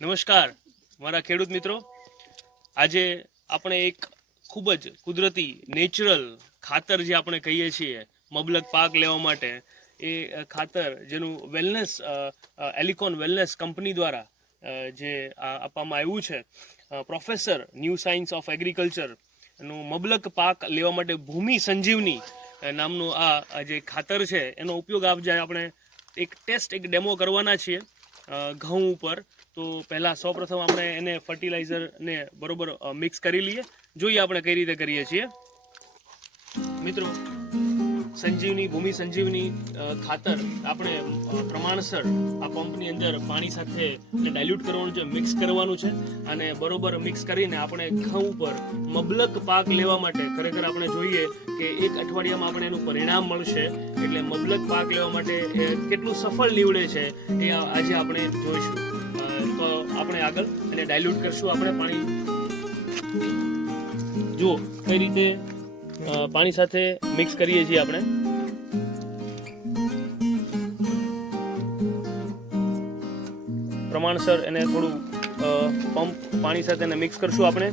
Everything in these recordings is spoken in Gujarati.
નમસ્કાર મારા ખેડૂત મિત્રો, આજે આપણે એક ખૂબ જ કુદરતી નેચરલ ખાતર જે આપણે કહીએ છીએ મબલક પાક લેવા માટે, એ ખાતર જેનું વેલનેસ એલિકોન વેલનેસ કંપની દ્વારા જે આપવામાં આવ્યું છે, professor new science of agriculture નું મબલક પાક લેવા માટે ભૂમિ સંજીવની નામનું આ જે ખાતર છે એનો ઉપયોગ આપણે એક ટેસ્ટ એક ડેમો કરવાના છીએ ઘઉં ઉપર. તો પહેલાં સૌપ્રથમ આપણે એને ફર્ટિલાઇઝરને બરોબર મિક્સ કરી લઈએ, જોઈએ આપણે કઈ રીતે કરીએ છીએ. મિત્રો, સંજીવની ભૂમિ સંજીવની ખાતર આપણે પ્રમાણસર આ પંપની અંદર પાણી સાથે ડાયલ્યુટ કરવાનું છે, મિક્સ કરવાનું છે, અને બરોબર મિક્સ કરીને આપણે ઘઉં ઉપર મબલક પાક લેવા માટે ખરેખર આપણે જોઈએ કે એક અઠવાડિયામાં આપણે એનું પરિણામ મળશે. એટલે મબલક પાક લેવા માટે કેટલું સફળ નીવડે છે એ આજે આપણે જોઈશું. તો આપણે આગળ એને ડાયલ્યુટ કરશું. આપણે પાણી જુઓ કઈ રીતે પાણી સાથે મિક્સ કરીએ છીએ. આપણે પ્રમાણસર એને થોડું પંપ પાણી સાથે એને મિક્સ કરશું. આપણે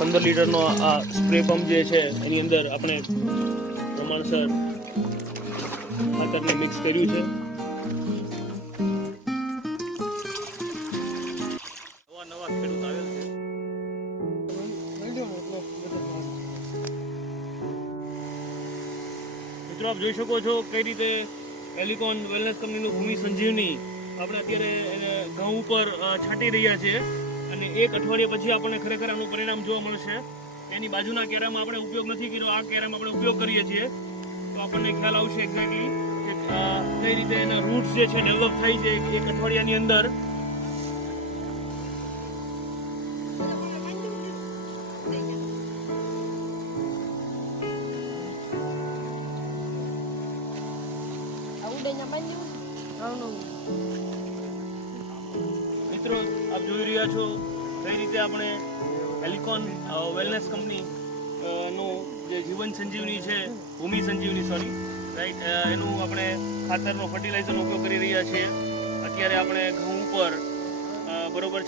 15 લીટરનો આ સ્પ્રે પંપ જે છે એની અંદર આપણે પ્રમાણસર ખાતરને મિક્સ કર્યું છે. નવા ખેડૂત આવેલ છે. મિત્રો, આપ જોઈ શકો છો કઈ રીતે એલિકોન વેલનેસ કંપનીનું ભૂમિ સંજીવની આપણે અત્યારે ઘઉં ઉપર છાંટી રહ્યા છીએ, અને એક અઠવાડિયા પછી આપણને ખરેખર આનું પરિણામ જોવા મળશે. એની બાજુના કેરામાં આપણે ઉપયોગ નથી કર્યો, આ કેરામાં આપણે ઉપયોગ કરીએ છીએ, તો આપણને ખ્યાલ આવશે એક્ઝેક્ટલી કે કઈ રીતે એના રૂટ્સ જે છે ડેવલપ થાય છે એક અઠવાડિયાની અંદર. મિત્રો, આપ જોઈ રહ્યા છો કઈ રીતે આપણે એલિકોન વેલનેસ કંપની નું જે જીવન સંજીવની છે, ભૂમિ સંજીવની રાઈટ, એનું આપણે ખાતરનો ફર્ટિલાઇઝરનો ઉપયોગ કરી રહ્યા છીએ. અત્યારે આપણે ઘઉં ઉપર બરોબર